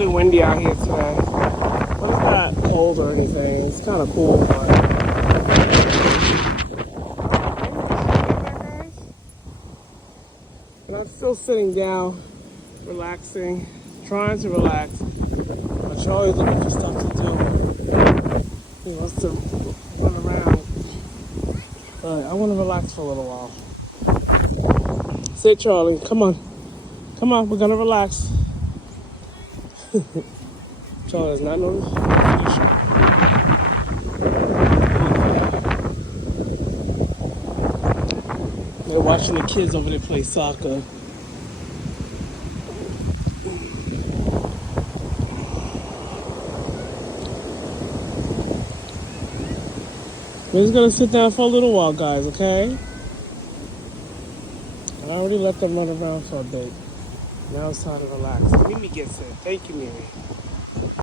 really windy out here today. But it's not cold or anything. It's kind of cool, but... And I'm still sitting down, relaxing, trying to relax. But you're always looking for stuff to do. He wants to run around. But I want to relax for a little while. Sit, Charlie. Come on. Come on, we're going to relax. Charlie does not know this. They're watching the kids over there play soccer. We're just gonna sit down for a little while, guys, okay? I already let them run around for a bit. Now it's time to relax. MeeMee gets it. Thank you, MeeMee.